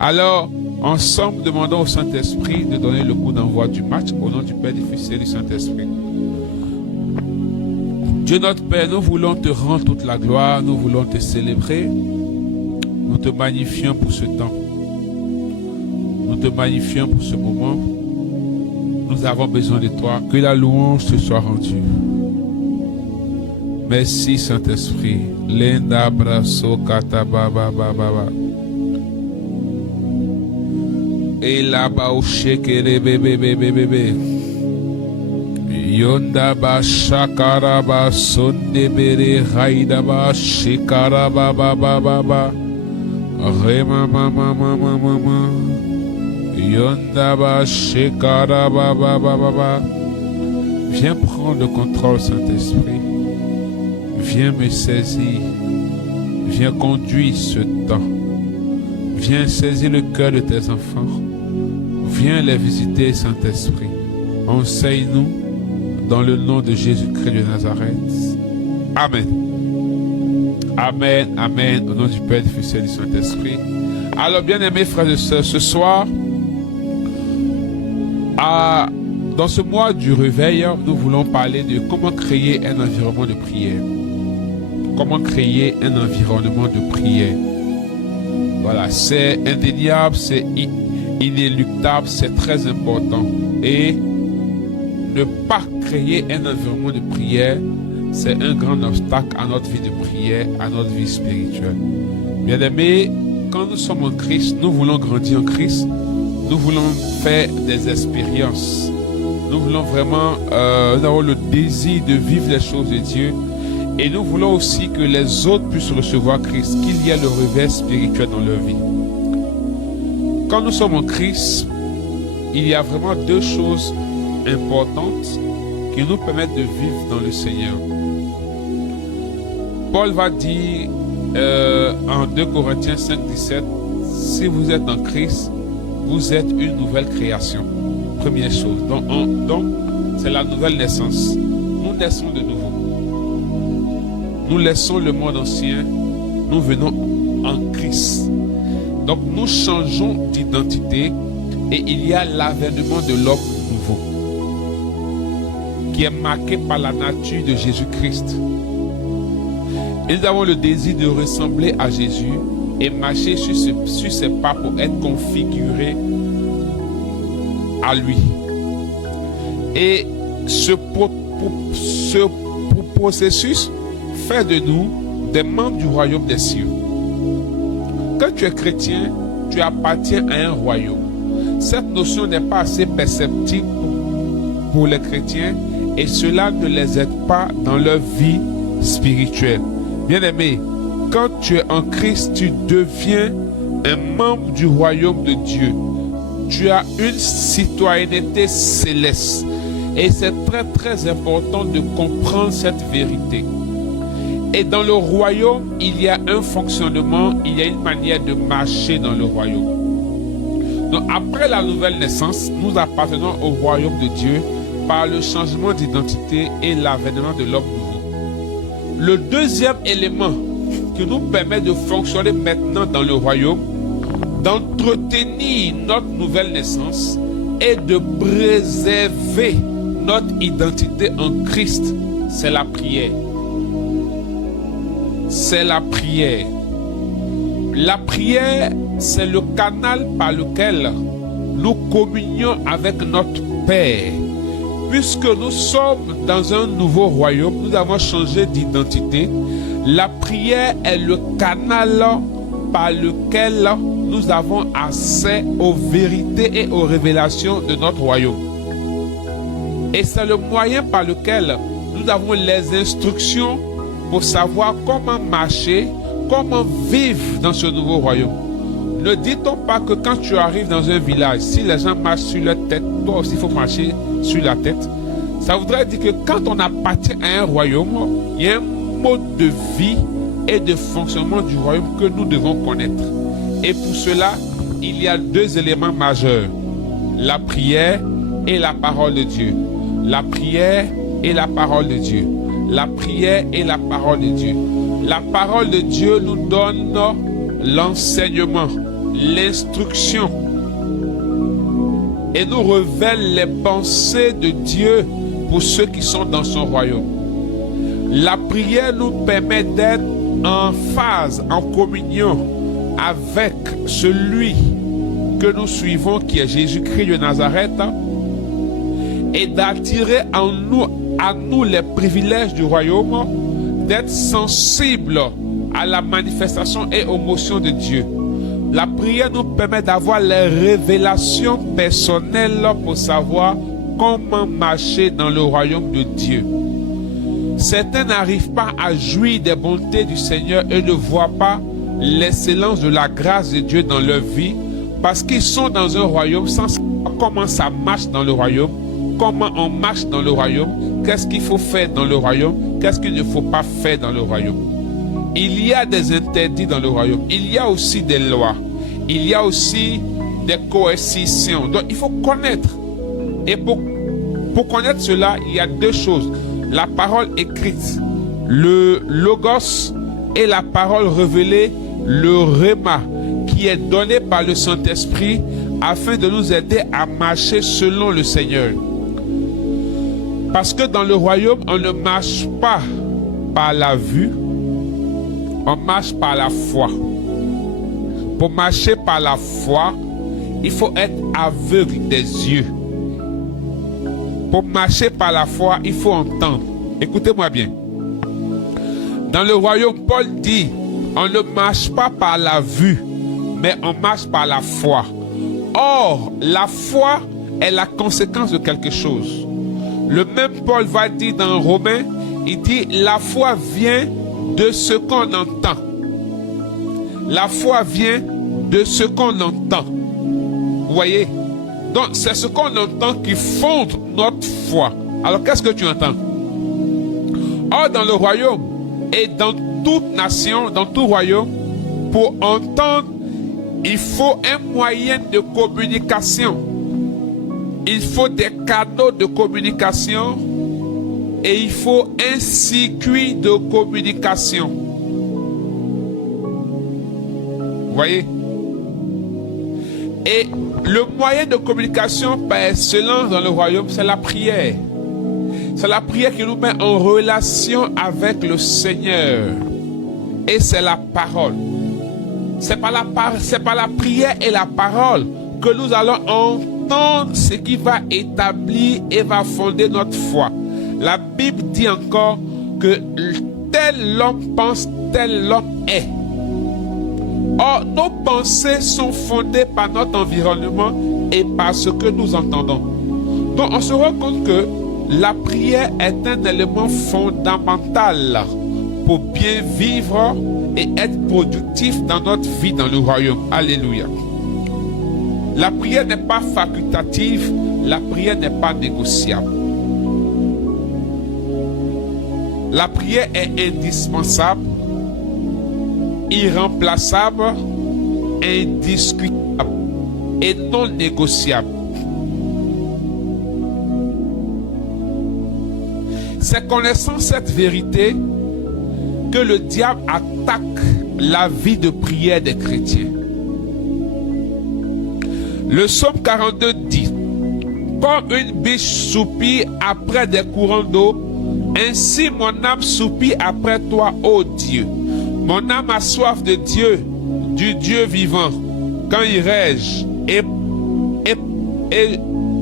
Alors, ensemble, demandons au Saint-Esprit de donner le coup d'envoi du match au nom du Père, du Fils et du Saint-Esprit. Dieu notre Père, nous voulons te rendre toute la gloire, nous voulons te célébrer. Nous te magnifions pour ce temps. Nous te magnifions pour ce moment. Nous avons besoin de toi. Que la louange te soit rendue. Merci Saint-Esprit. Lenda brasso katababa baba. Et là-bas au shekere bébé bébé bébé. Yonda ba shakara ba sonde bere haida ba shikara ba ba ba ba ba. Rema mama mama mama. Yonda ba shikara ba ba ba ba ba. Viens prendre le contrôle, Saint-Esprit. Viens me saisir. Viens conduire ce temps. Viens saisir le cœur de tes enfants. Viens les visiter, Saint-Esprit. Enseigne-nous dans le nom de Jésus-Christ de Nazareth. Amen. Amen, amen, au nom du Père, du Fils et du Saint-Esprit. Alors, bien-aimés frères et sœurs, ce soir, dans ce mois du réveil, nous voulons parler de comment créer un environnement de prière. Comment créer un environnement de prière. Voilà, c'est indéniable, c'est inéluctable, c'est très important. Et ne pas créer un environnement de prière, c'est un grand obstacle à notre vie de prière, à notre vie spirituelle. Bien-aimés, quand nous sommes en Christ, nous voulons grandir en Christ, nous voulons faire des expériences. Nous voulons vraiment avoir le désir de vivre les choses de Dieu. Et nous voulons aussi que les autres puissent recevoir Christ, qu'il y ait le réveil spirituel dans leur vie. Quand nous sommes en Christ, il y a vraiment deux choses importantes qui nous permettent de vivre dans le Seigneur. Paul va dire en 2 Corinthiens 5, 17, si vous êtes en Christ, vous êtes une nouvelle création. Première chose. Donc c'est la nouvelle naissance. Nous naissons de nouveau. Nous laissons le monde ancien. Nous venons en Christ. Donc nous changeons d'identité et il y a l'avènement de l'homme nouveau qui est marqué par la nature de Jésus-Christ. Et nous avons le désir de ressembler à Jésus et marcher sur ses pas pour être configurés à lui. Et ce processus fait de nous des membres du royaume des cieux. Quand tu es chrétien, tu appartiens à un royaume. Cette notion n'est pas assez perceptible pour les chrétiens et cela ne les aide pas dans leur vie spirituelle. Bien-aimé, quand tu es en Christ, tu deviens un membre du royaume de Dieu. Tu as une citoyenneté céleste. Et c'est très très important de comprendre cette vérité. Et dans le royaume, il y a un fonctionnement, il y a une manière de marcher dans le royaume. Donc après la nouvelle naissance, nous appartenons au royaume de Dieu par le changement d'identité et l'avènement de l'homme nouveau. Le deuxième élément qui nous permet de fonctionner maintenant dans le royaume, d'entretenir notre nouvelle naissance et de préserver notre identité en Christ, c'est la prière. C'est la prière. La prière, c'est le canal par lequel nous communions avec notre Père. Puisque nous sommes dans un nouveau royaume, nous avons changé d'identité. La prière est le canal par lequel nous avons accès aux vérités et aux révélations de notre royaume. Et c'est le moyen par lequel nous avons les instructions pour savoir comment marcher, comment vivre dans ce nouveau royaume. Ne dit-on pas que quand tu arrives dans un village, si les gens marchent sur leur tête, toi aussi il faut marcher sur la tête. Ça voudrait dire que quand on appartient à un royaume, il y a un mode de vie et de fonctionnement du royaume que nous devons connaître. Et pour cela, il y a deux éléments majeurs. La prière et la parole de Dieu. La prière et la parole de Dieu. La prière et la parole de Dieu. La parole de Dieu nous donne l'enseignement. l'instruction et nous révèle les pensées de Dieu pour ceux qui sont dans son royaume. La prière nous permet d'être en phase, en communion avec celui que nous suivons, qui est Jésus-Christ de Nazareth, et d'attirer à nous les privilèges du royaume, d'être sensibles à la manifestation et aux motions de Dieu. La prière nous permet d'avoir les révélations personnelles pour savoir comment marcher dans le royaume de Dieu. Certains n'arrivent pas à jouir des bontés du Seigneur et ne voient pas l'excellence de la grâce de Dieu dans leur vie parce qu'ils sont dans un royaume sans savoir comment ça marche dans le royaume, comment on marche dans le royaume, qu'est-ce qu'il faut faire dans le royaume, qu'est-ce qu'il ne faut pas faire dans le royaume. Il y a des interdits dans le royaume, il y a aussi des lois, il y a aussi des coercitions. Donc il faut connaître. Et pour connaître cela, il y a deux choses. La parole écrite, le logos, et la parole révélée, le rhéma, qui est donné par le Saint-Esprit afin de nous aider à marcher selon le Seigneur. Parce que dans le royaume, on ne marche pas par la vue, on marche par la foi. Pour marcher par la foi, il faut être aveugle des yeux. Pour marcher par la foi, il faut entendre. Écoutez-moi bien. Dans le royaume, Paul dit, on ne marche pas par la vue, mais on marche par la foi. Or, la foi est la conséquence de quelque chose. Le même Paul va dire dans Romains, il dit, la foi vient de ce qu'on entend. La foi vient de ce qu'on entend. Vous voyez? Donc, c'est ce qu'on entend qui fonde notre foi. Alors, qu'est-ce que tu entends? Or, dans le royaume et dans toute nation, dans tout royaume, pour entendre, il faut un moyen de communication. Il faut des canaux de communication et il faut un circuit de communication. Vous voyez? Et le moyen de communication par excellence dans le royaume, c'est la prière. C'est la prière qui nous met en relation avec le Seigneur. Et c'est la parole. C'est pas la prière et la parole que nous allons entendre ce qui va établir et va fonder notre foi. La Bible dit encore que tel l'homme pense, tel l'homme est. Or, nos pensées sont fondées par notre environnement et par ce que nous entendons. Donc, on se rend compte que la prière est un élément fondamental pour bien vivre et être productif dans notre vie dans le royaume. Alléluia. La prière n'est pas facultative, la prière n'est pas négociable. La prière est indispensable, irremplaçable, indiscutable et non négociable. C'est connaissant cette vérité que le diable attaque la vie de prière des chrétiens. Le psaume 42 dit: comme une biche soupire après des courants d'eau, ainsi mon âme soupire après toi, ô Dieu. Mon âme a soif de Dieu, du Dieu vivant. Quand irai-je et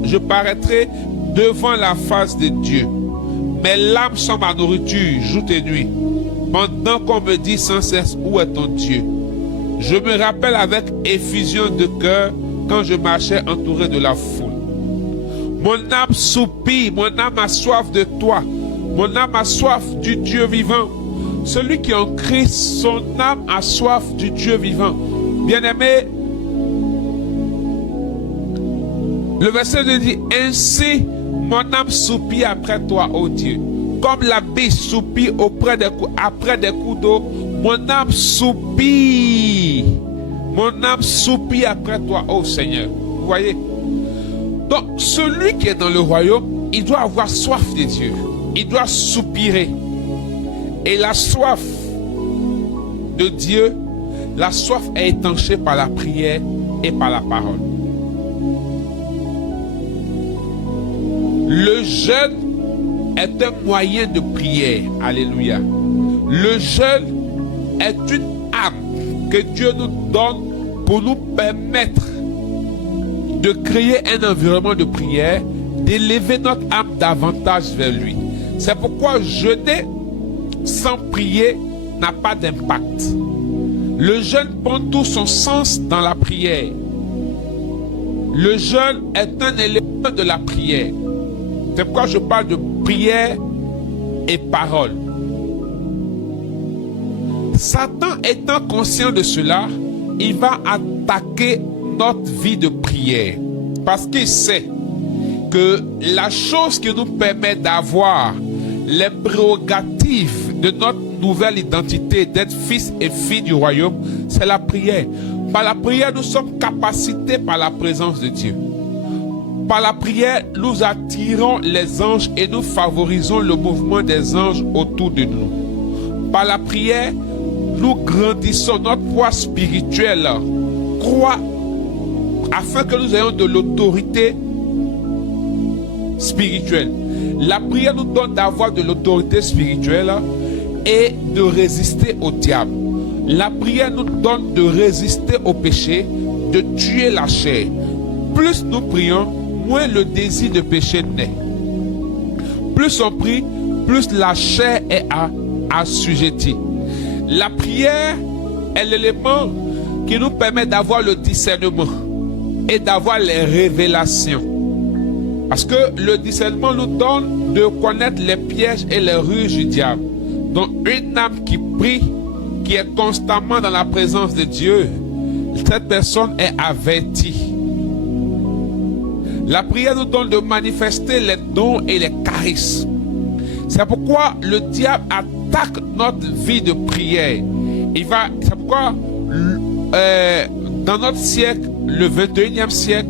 je paraîtrai devant la face de Dieu. Mes larmes sont ma nourriture, jour et nuit, pendant qu'on me dit sans cesse, où est ton Dieu? Je me rappelle avec effusion de cœur quand je marchais entouré de la foule. Mon âme soupire, mon âme a soif de toi, mon âme a soif du Dieu vivant. Celui qui est en Christ, son âme a soif du Dieu vivant. Bien-aimé, le verset 2 dit: ainsi mon âme soupire après toi, ô Dieu. Comme la biche soupire après des coups d'eau, mon âme soupire. Mon âme soupire après toi, ô Seigneur. Vous voyez? Donc, celui qui est dans le royaume, il doit avoir soif de Dieu. Il doit soupirer. Et la soif de Dieu la soif est étanchée par la prière et par la parole. Le jeûne est un moyen de prière. Alléluia. Le jeûne est une arme que Dieu nous donne pour nous permettre de créer un environnement de prière, d'élever notre âme davantage vers lui. C'est pourquoi jeûner sans prier n'a pas d'impact. Le jeûne prend tout son sens dans la prière. Le jeûne est un élément de la prière. C'est pourquoi je parle de prière et parole. Satan étant conscient de cela, il va attaquer notre vie de prière. Parce qu'il sait que la chose qui nous permet d'avoir les prérogatives de notre nouvelle identité d'être fils et filles du royaume, c'est la prière. Par la prière, nous sommes capacités par la présence de Dieu. Par la prière, nous attirons les anges et nous favorisons le mouvement des anges autour de nous. Par la prière, nous grandissons, notre poids spirituel croît afin que nous ayons de l'autorité spirituelle. La prière nous donne d'avoir de l'autorité spirituelle et de résister au diable. La prière nous donne de résister au péché, de tuer la chair. Plus nous prions, moins le désir de péché naît. Plus on prie, plus la chair est assujettie. La prière est l'élément qui nous permet d'avoir le discernement et d'avoir les révélations. Parce que le discernement nous donne de connaître les pièges et les ruses du diable. Donc une âme qui prie, qui est constamment dans la présence de Dieu, cette personne est avertie. La prière nous donne de manifester les dons et les charismes. C'est pourquoi le diable attaque notre vie de prière. C'est pourquoi dans notre siècle, le 21e siècle,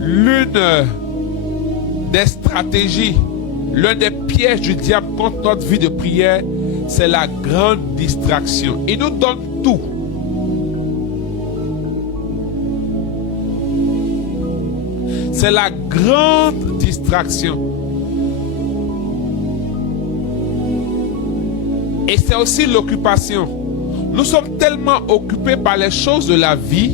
l'une des stratégies, l'un des pièges du diable contre notre vie de prière, c'est la grande distraction. Il nous donne tout. C'est la grande distraction. Et c'est aussi l'occupation. Nous sommes tellement occupés par les choses de la vie,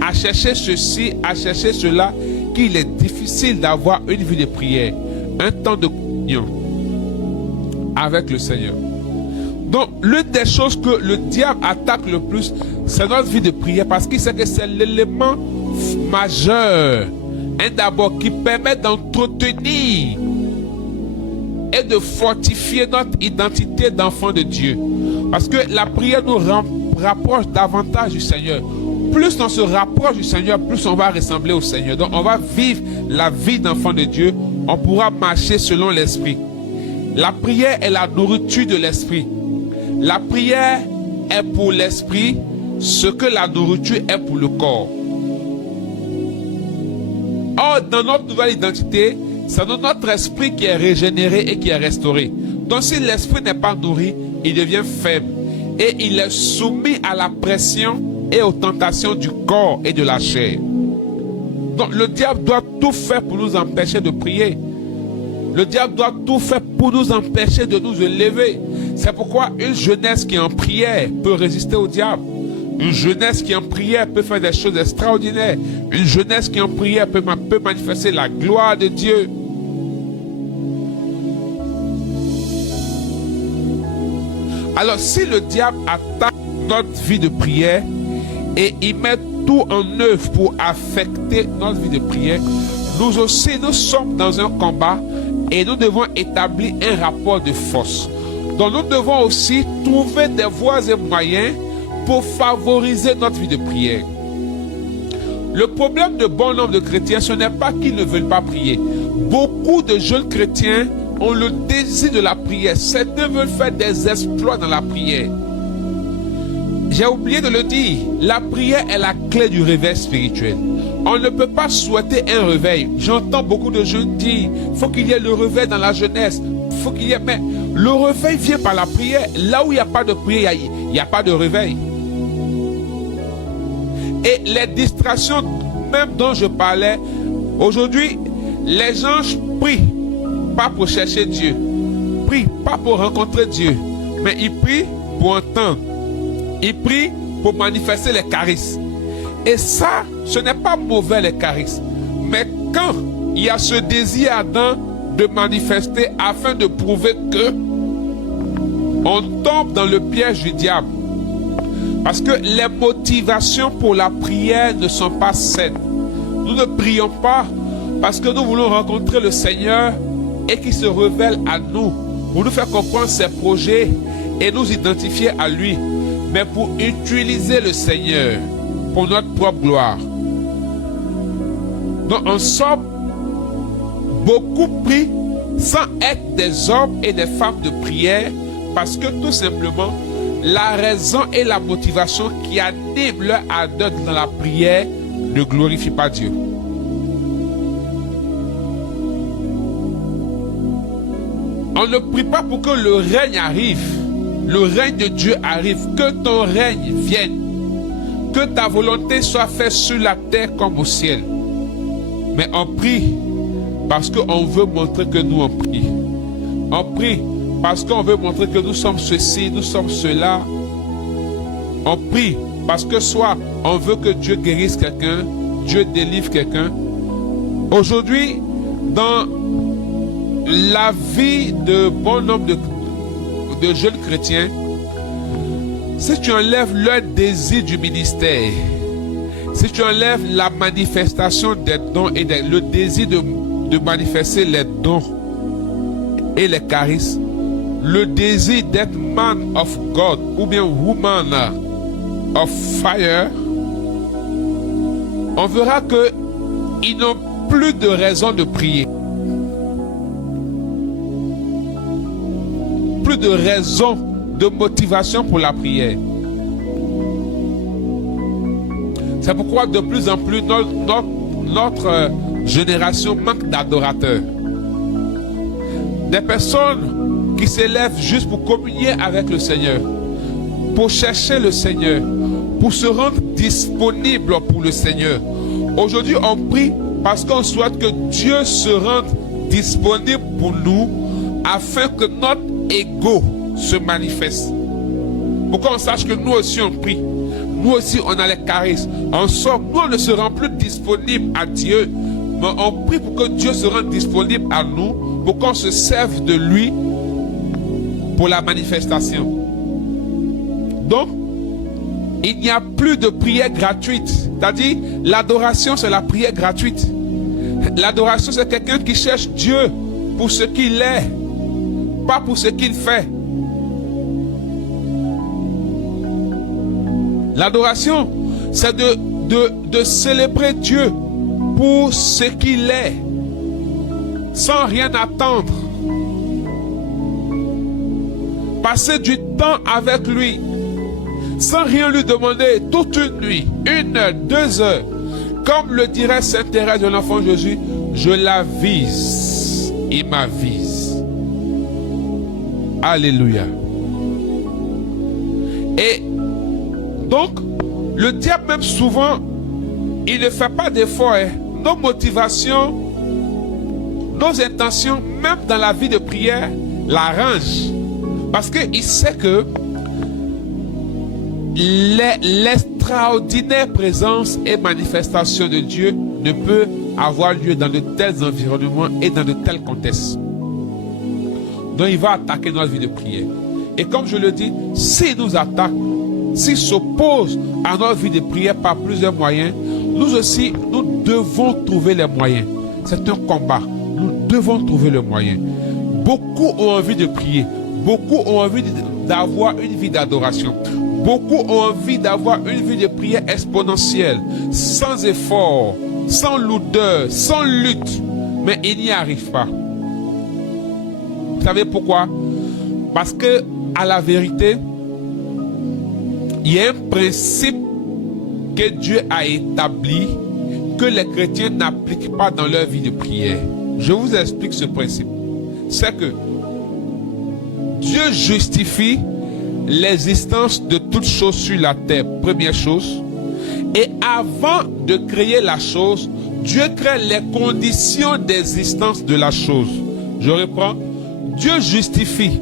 à chercher ceci, à chercher cela, qu'il est difficile d'avoir une vie de prière, un temps de communion avec le Seigneur. Donc, l'une des choses que le diable attaque le plus, c'est notre vie de prière, parce qu'il sait que c'est l'élément majeur, d'abord, qui permet d'entretenir et de fortifier notre identité d'enfant de Dieu. Parce que la prière nous rapproche davantage du Seigneur. Plus on se rapproche du Seigneur, plus on va ressembler au Seigneur. Donc on va vivre la vie d'enfant de Dieu. On pourra marcher selon l'esprit. La prière est la nourriture de l'esprit. La prière est pour l'esprit ce que la nourriture est pour le corps. Or, dans notre nouvelle identité, c'est notre esprit qui est régénéré et qui est restauré. Donc si l'esprit n'est pas nourri, il devient faible. Et il est soumis à la pression et aux tentations du corps et de la chair. Donc le diable doit tout faire pour nous empêcher de prier. Le diable doit tout faire pour nous empêcher de nous élever. C'est pourquoi une jeunesse qui est en prière peut résister au diable. Une jeunesse qui en prière peut faire des choses extraordinaires. Une jeunesse qui en prière peut manifester la gloire de Dieu. Alors si le diable attaque notre vie de prière et il met tout en œuvre pour affecter notre vie de prière, nous aussi nous sommes dans un combat et nous devons établir un rapport de force. Donc nous devons aussi trouver des voies et moyens pour favoriser notre vie de prière. Le problème de bon nombre de chrétiens, ce n'est pas qu'ils ne veulent pas prier. Beaucoup de jeunes chrétiens ont le désir de la prière. Certains veulent faire des exploits dans la prière. J'ai oublié de le dire, la prière est la clé du réveil spirituel. On ne peut pas souhaiter un réveil. J'entends beaucoup de jeunes dire, il faut qu'il y ait le réveil dans la jeunesse. Faut qu'il y ait... Mais le réveil vient par la prière. Là où il n'y a pas de prière, il n'y a pas de réveil. Et les distractions même dont je parlais, aujourd'hui, les gens prient pas pour chercher Dieu, prient pas pour rencontrer Dieu, mais ils prient pour entendre, ils prient pour manifester les charismes. Et ça, ce n'est pas mauvais les charismes, mais quand il y a ce désir ardent de manifester afin de prouver que on tombe dans le piège du diable. Parce que les motivations pour la prière ne sont pas saines. Nous ne prions pas parce que nous voulons rencontrer le Seigneur et qu'il se révèle à nous pour nous faire comprendre ses projets et nous identifier à lui, mais pour utiliser le Seigneur pour notre propre gloire. Donc en somme, beaucoup prient sans être des hommes et des femmes de prière parce que tout simplement, la raison et la motivation qui animent leur ardeur dans la prière ne glorifient pas Dieu. On ne prie pas pour que le règne arrive, le règne de Dieu arrive, que ton règne vienne, que ta volonté soit faite sur la terre comme au ciel. Mais on prie parce qu'on veut montrer que nous on prie. On prie parce qu'on veut montrer que nous sommes ceci, nous sommes cela. On prie parce que soit on veut que Dieu guérisse quelqu'un, Dieu délivre quelqu'un. Aujourd'hui, dans la vie de bon nombre de jeunes chrétiens, si tu enlèves leur désir du ministère, si tu enlèves la manifestation des dons et le désir de manifester les dons et les charismes, le désir d'être man of God ou bien woman of fire, on verra que ils n'ont plus de raison de prier. Plus de raison de motivation pour la prière. C'est pourquoi de plus en plus notre génération manque d'adorateurs. Des personnes qui s'élèvent juste pour communier avec le Seigneur, pour chercher le Seigneur, pour se rendre disponible pour le Seigneur. Aujourd'hui, on prie parce qu'on souhaite que Dieu se rende disponible pour nous afin que notre ego se manifeste. Pour qu'on sache que nous aussi on prie. Nous aussi on a les charismes. En somme, nous on ne se rend plus disponible à Dieu, mais on prie pour que Dieu se rende disponible à nous, pour qu'on se serve de lui pour la manifestation. Donc, il n'y a plus de prière gratuite. C'est-à-dire, l'adoration c'est la prière gratuite. L'adoration c'est quelqu'un qui cherche Dieu pour ce qu'il est, pas pour ce qu'il fait. L'adoration, c'est de célébrer Dieu pour ce qu'il est, sans rien attendre. Passer du temps avec lui, sans rien lui demander, toute une nuit, 1 heure, 2 heures. Comme le dirait Sainte Thérèse de l'Enfant Jésus, je l'avise, il m'avise. Alléluia. Et donc, le diable même souvent, il ne fait pas d'efforts. Nos motivations, nos intentions, même dans la vie de prière, l'arrangent. Parce qu'il sait que l'extraordinaire présence et manifestation de Dieu ne peut avoir lieu dans de tels environnements et dans de tels contextes. Donc il va attaquer notre vie de prière. Et comme je le dis, s'il nous attaque, s'il s'oppose à notre vie de prière par plusieurs moyens, nous aussi, nous devons trouver les moyens. C'est un combat. Nous devons trouver le moyen. Beaucoup ont envie de prier. Beaucoup ont envie d'avoir une vie d'adoration. Beaucoup ont envie d'avoir une vie de prière exponentielle, sans effort, sans lourdeur, sans lutte. Mais ils n'y arrivent pas. Vous savez pourquoi? Parce que, à la vérité, il y a un principe que Dieu a établi que les chrétiens n'appliquent pas dans leur vie de prière. Je vous explique ce principe. C'est que Dieu justifie l'existence de toutes choses sur la terre, première chose, Et avant de créer la chose, Dieu crée les conditions d'existence de la chose. Je reprends. Dieu justifie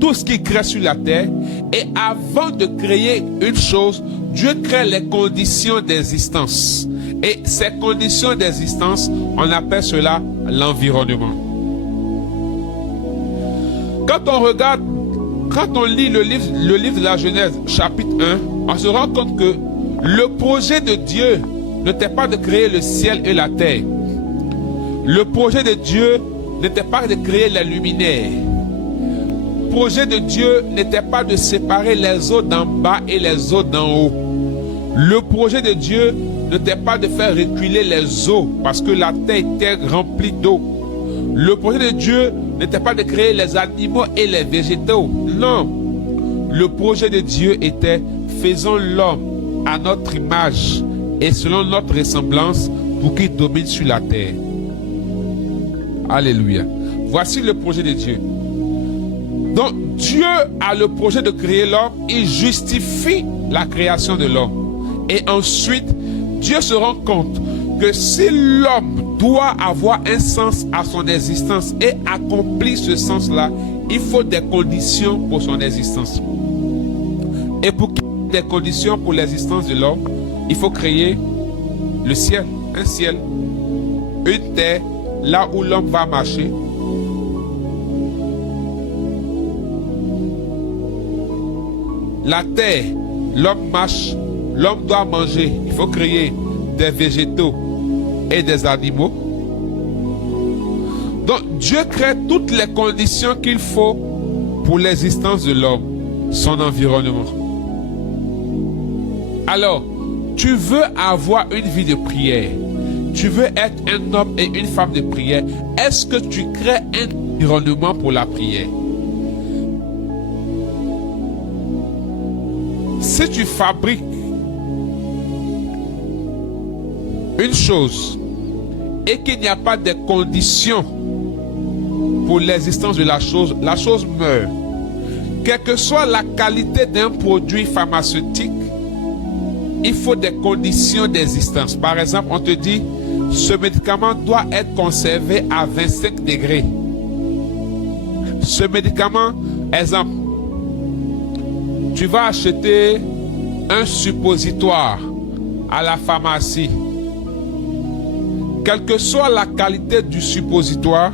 tout ce qu'il crée sur la terre. Et avant de créer une chose, Dieu crée les conditions d'existence. Et ces conditions d'existence, on appelle cela l'environnement. Quand on lit le livre de la Genèse, chapitre 1, on se rend compte que le projet de Dieu n'était pas de créer le ciel et la terre. Le projet de Dieu n'était pas de créer les luminaires. Le projet de Dieu n'était pas de séparer les eaux d'en bas et les eaux d'en haut. Le projet de Dieu n'était pas de faire reculer les eaux parce que la terre était remplie d'eau. Le projet de Dieu n'était pas de créer les animaux et les végétaux. Non. Le projet de Dieu était faisons l'homme à notre image et selon notre ressemblance pour qu'il domine sur la terre. Alléluia. Voici le projet de Dieu. Donc Dieu a le projet de créer l'homme. Il justifie la création de l'homme. Et ensuite, Dieu se rend compte que si l'homme doit avoir un sens à son existence et accomplir ce sens-là, il faut des conditions pour son existence. Et pour qu'il y ait des conditions pour l'existence de l'homme, il faut créer le ciel, un ciel, une terre, là où l'homme va marcher. La terre, l'homme marche, l'homme doit manger. Il faut créer des végétaux et des animaux. Donc Dieu crée toutes les conditions qu'il faut pour l'existence de l'homme, son environnement. Alors, tu veux avoir une vie de prière, tu veux être un homme et une femme de prière, est-ce que tu crées un environnement pour la prière? Si tu fabriques une chose et qu'il n'y a pas de conditions pour l'existence de la chose meurt. Quelle que soit la qualité d'un produit pharmaceutique, il faut des conditions d'existence. Par exemple, on te dit, ce médicament doit être conservé à 25 degrés. Ce médicament, exemple, tu vas acheter un suppositoire à la pharmacie. Quelle que soit la qualité du suppositoire,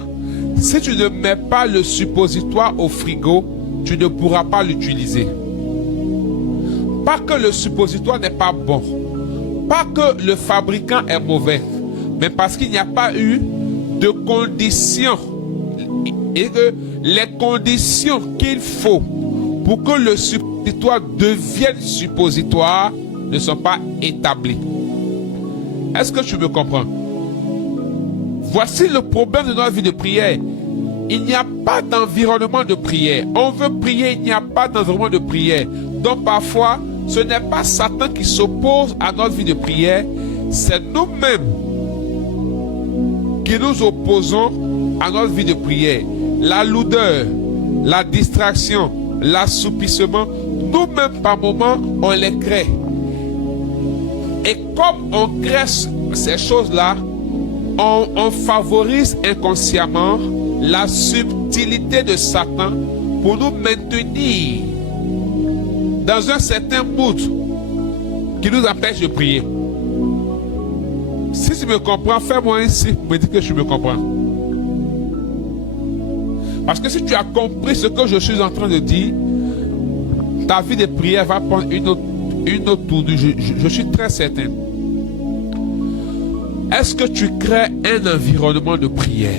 si tu ne mets pas le suppositoire au frigo, tu ne pourras pas l'utiliser. Pas que le suppositoire n'est pas bon, pas que le fabricant est mauvais, mais parce qu'il n'y a pas eu de conditions. Et que les conditions qu'il faut pour que le suppositoire devienne suppositoire ne sont pas établies. Est-ce que tu me comprends? Voici le problème de notre vie de prière. Il n'y a pas d'environnement de prière. On veut prier, il n'y a pas d'environnement de prière. Donc parfois, ce n'est pas Satan qui s'oppose à notre vie de prière, c'est nous-mêmes qui nous opposons à notre vie de prière. La lourdeur, la distraction, l'assoupissement, nous-mêmes par moments, on les crée. Et comme on crée ces choses-là, on favorise inconsciemment la subtilité de Satan pour nous maintenir dans un certain mood qui nous empêche de prier. Si tu me comprends, fais-moi un signe pour me dire que tu me comprends. Parce que si tu as compris ce que je suis en train de dire, ta vie de prière va prendre une autre tournure. Je suis très certain. Est-ce que tu crées un environnement de prière?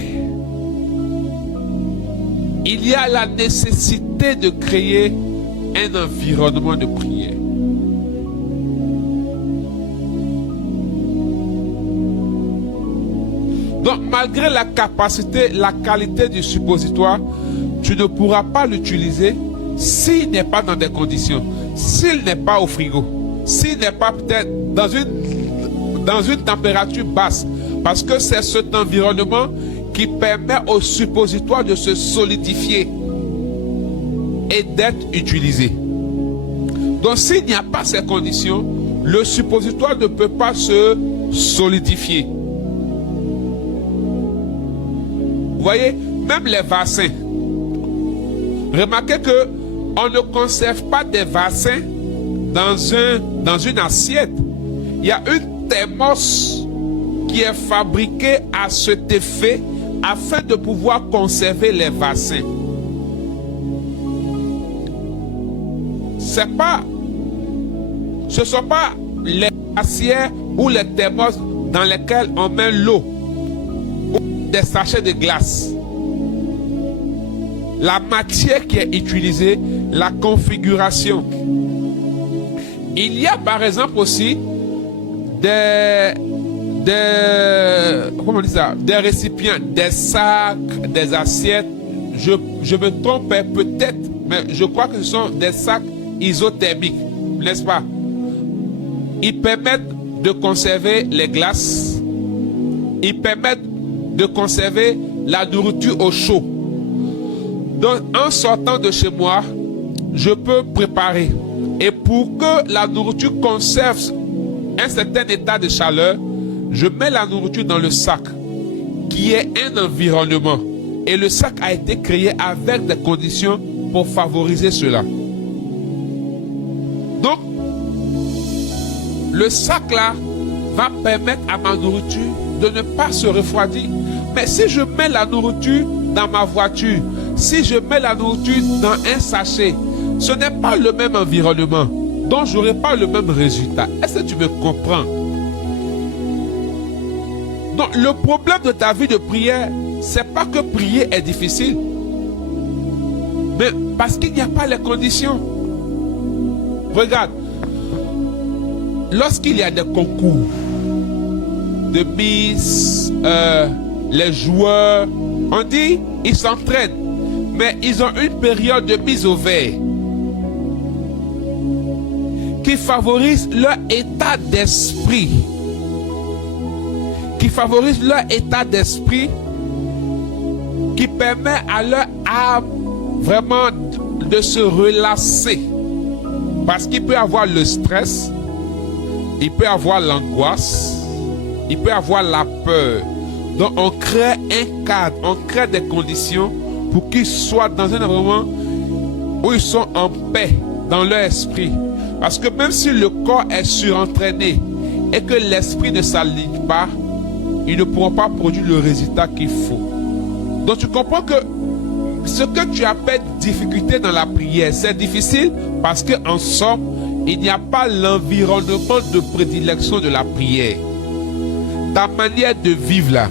Il y a la nécessité de créer un environnement de prière. Donc, malgré la capacité, la qualité du suppositoire, tu ne pourras pas l'utiliser s'il n'est pas dans des conditions, s'il n'est pas au frigo, s'il n'est pas peut-être dans une température basse, parce que c'est cet environnement qui permet au suppositoire de se solidifier et d'être utilisé. Donc s'il n'y a pas ces conditions, le suppositoire ne peut pas se solidifier. Vous voyez, même les vaccins. Remarquez que on ne conserve pas des vaccins dans une assiette. Il y a une thermos qui est fabriquée à cet effet afin de pouvoir conserver les vaccins. Ce ne sont pas les assiettes ou les thermos dans lesquels on met l'eau ou des sachets de glace. La matière qui est utilisée, la configuration. Il y a par exemple aussi des récipients, des sacs, des assiettes. Je me trompe peut-être, mais je crois que ce sont des sacs isothermiques, n'est-ce pas? Ils permettent de conserver les glaces. Ils permettent de conserver la nourriture au chaud. Donc, en sortant de chez moi, je peux préparer. Et pour que la nourriture conserve un certain état de chaleur, je mets la nourriture dans le sac, qui est un environnement. Et le sac a été créé avec des conditions pour favoriser cela. Donc, le sac là va permettre à ma nourriture de ne pas se refroidir. Mais si je mets la nourriture dans ma voiture, si je mets la nourriture dans un sachet, ce n'est pas le même environnement. Donc, je n'aurai pas le même résultat. Est-ce que tu me comprends? Donc, le problème de ta vie de prière, c'est pas que prier est difficile, mais parce qu'il n'y a pas les conditions. Regarde, lorsqu'il y a des concours de Miss, les joueurs, on dit ils s'entraînent, mais ils ont une période de mise au vert qui favorise leur état d'esprit, qui permet à leur âme vraiment de se relâcher. Parce qu'il peut avoir le stress, il peut avoir l'angoisse, il peut avoir la peur. Donc on crée un cadre, on crée des conditions pour qu'ils soient dans un environnement où ils sont en paix dans leur esprit. Parce que même si le corps est surentraîné et que l'esprit ne s'aligne pas, ils ne pourront pas produire le résultat qu'il faut. Donc tu comprends que ce que tu appelles difficulté dans la prière, c'est difficile parce qu'en somme, il n'y a pas l'environnement de prédilection de la prière. Ta manière de vivre là,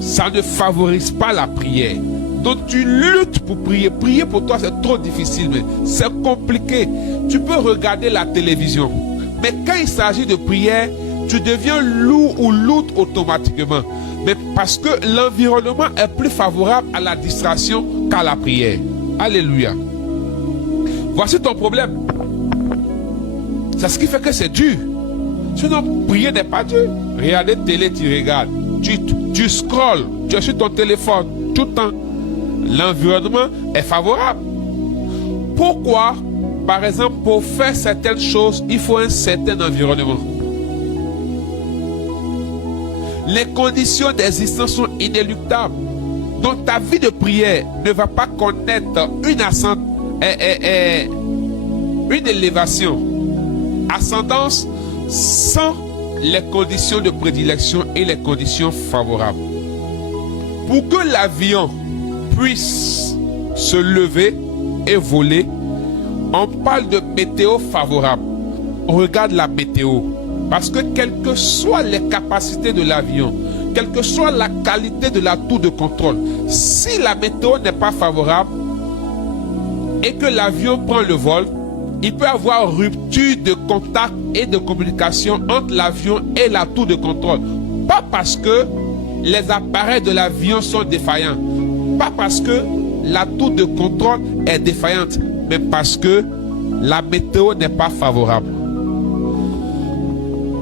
ça ne favorise pas la prière. Donc tu luttes pour prier. Prier pour toi c'est trop difficile, mais c'est compliqué. Tu peux regarder la télévision, mais quand il s'agit de prière, tu deviens lourd ou lourde automatiquement. Mais parce que l'environnement est plus favorable à la distraction qu'à la prière. Alléluia. Voici ton problème. C'est ce qui fait que c'est dur. Sinon, prier n'est pas dur. Regarder télé, tu regardes. Tu scrolles. Tu es sur ton téléphone tout le temps. L'environnement est favorable. Pourquoi? Par exemple, pour faire certaines choses, il faut un certain environnement. Les conditions d'existence sont inéluctables. Donc ta vie de prière ne va pas connaître une élévation, ascendance, sans les conditions de prédilection et les conditions favorables. Pour que l'avion puisse se lever et voler, on parle de météo favorable. On regarde la météo. Parce que quelles que soient les capacités de l'avion, quelle que soit la qualité de la tour de contrôle, si la météo n'est pas favorable et que l'avion prend le vol, il peut y avoir rupture de contact et de communication entre l'avion et la tour de contrôle. Pas parce que les appareils de l'avion sont défaillants, pas parce que la tour de contrôle est défaillante, mais parce que la météo n'est pas favorable.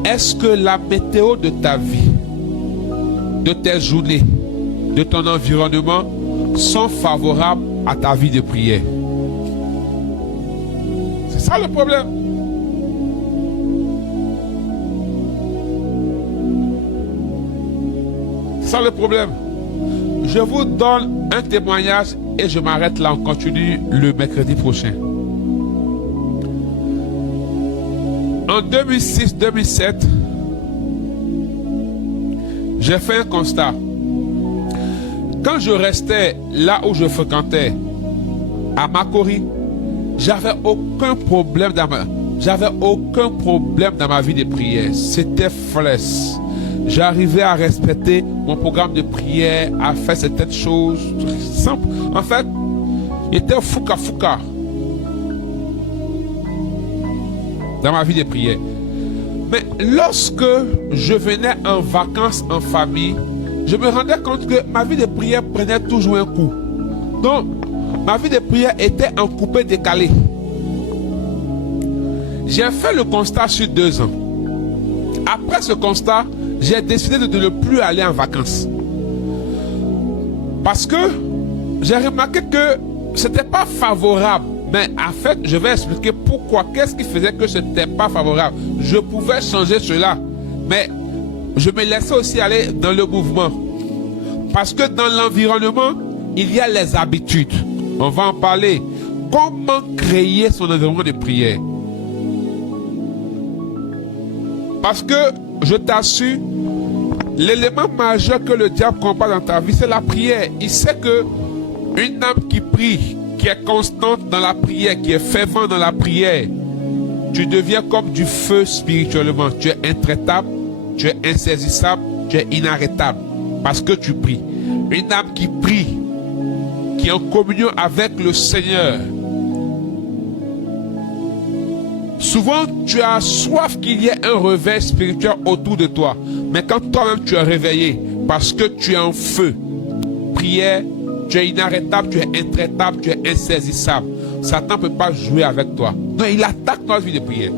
Est-ce que la météo de ta vie, de tes journées, de ton environnement sont favorables à ta vie de prière? C'est ça le problème. ça le problème. Je vous donne un témoignage et je m'arrête là. On continue le mercredi prochain. En 2006-2007, j'ai fait un constat. Quand je restais là où je fréquentais, à Makori, j'avais aucun problème dans ma vie de prière. C'était flèche. J'arrivais à respecter mon programme de prière, à faire certaines choses simples. En fait, j'étais fouka dans ma vie de prière. Mais lorsque je venais en vacances en famille, je me rendais compte que ma vie de prière prenait toujours un coup. Donc, ma vie de prière était en coupé décalé. J'ai fait le constat sur 2 ans. Après ce constat, j'ai décidé de ne plus aller en vacances. Parce que j'ai remarqué que c'était pas favorable. Mais en fait, je vais expliquer pourquoi. Qu'est-ce qui faisait que ce n'était pas favorable? Je pouvais changer cela. Mais je me laissais aussi aller dans le mouvement. Parce que dans l'environnement, il y a les habitudes. On va en parler. Comment créer son environnement de prière? Parce que, je t'assure, l'élément majeur que le diable combat dans ta vie, c'est la prière. Il sait que une âme qui prie, qui est constante dans la prière, qui est fervente dans la prière, tu deviens comme du feu spirituellement. Tu es intraitable, tu es insaisissable, tu es inarrêtable. Parce que tu pries. Une âme qui prie, qui est en communion avec le Seigneur. Souvent, tu as soif qu'il y ait un réveil spirituel autour de toi. Mais quand toi-même tu es réveillé, parce que tu es en feu, prière, tu es inarrêtable, tu es intraitable, tu es insaisissable. Satan ne peut pas jouer avec toi. Non, il attaque notre vie de prière.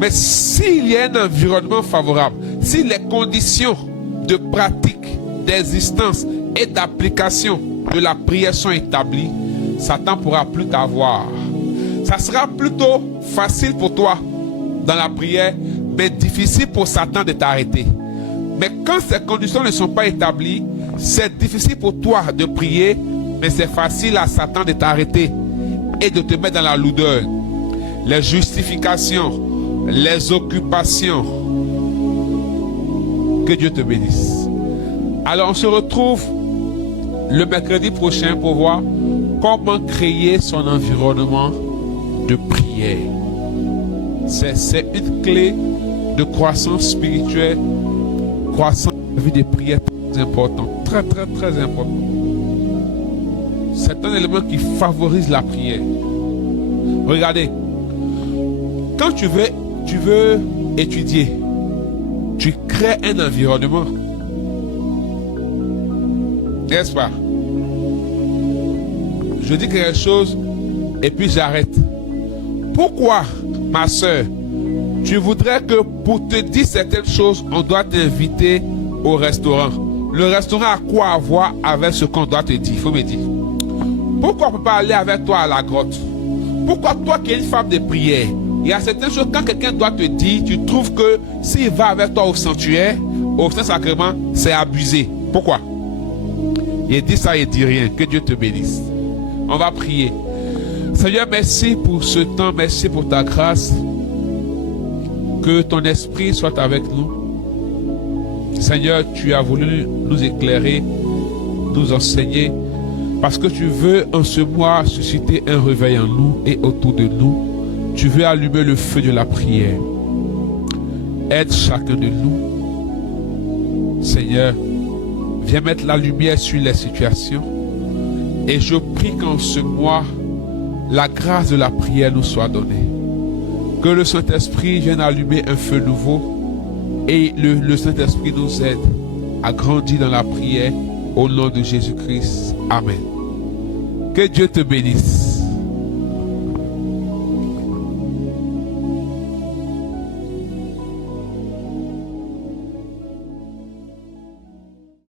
Mais s'il y a un environnement favorable, si les conditions de pratique, d'existence et d'application de la prière sont établies, Satan ne pourra plus t'avoir. Ça sera plutôt facile pour toi dans la prière, mais difficile pour Satan de t'arrêter. Mais quand ces conditions ne sont pas établies, c'est difficile pour toi de prier, mais c'est facile à Satan de t'arrêter et de te mettre dans la lourdeur. Les justifications, les occupations. Que Dieu te bénisse. Alors on se retrouve le mercredi prochain pour voir comment créer son environnement de prière. C'est une clé de croissance spirituelle, croissance de vie de prière très important, très important. C'est un élément qui favorise la prière. Regardez, quand tu veux étudier, tu crées un environnement, n'est-ce pas? Je dis quelque chose et puis j'arrête. Pourquoi, ma soeur, tu voudrais que pour te dire certaines choses, on doit t'inviter au restaurant? Le restaurant a quoi à voir avec ce qu'on doit te dire? Il faut me dire. Pourquoi on ne peut pas aller avec toi à la grotte? Pourquoi toi qui es une femme de prière, il y a certaines choses, quand quelqu'un doit te dire, tu trouves que s'il va avec toi au sanctuaire, au Saint-Sacrement, c'est abusé. Pourquoi? Il dit ça, il dit rien. Que Dieu te bénisse. On va prier. Seigneur, merci pour ce temps, merci pour ta grâce. Que ton esprit soit avec nous. Seigneur, tu as voulu nous éclairer, nous enseigner, parce que tu veux en ce mois susciter un réveil en nous et autour de nous. Tu veux allumer le feu de la prière. Aide chacun de nous. Seigneur, viens mettre la lumière sur les situations. Et je prie qu'en ce mois, la grâce de la prière nous soit donnée. Que le Saint-Esprit vienne allumer un feu nouveau. Et le Saint-Esprit nous aide à grandir dans la prière. Au nom de Jésus-Christ. Amen. Que Dieu te bénisse.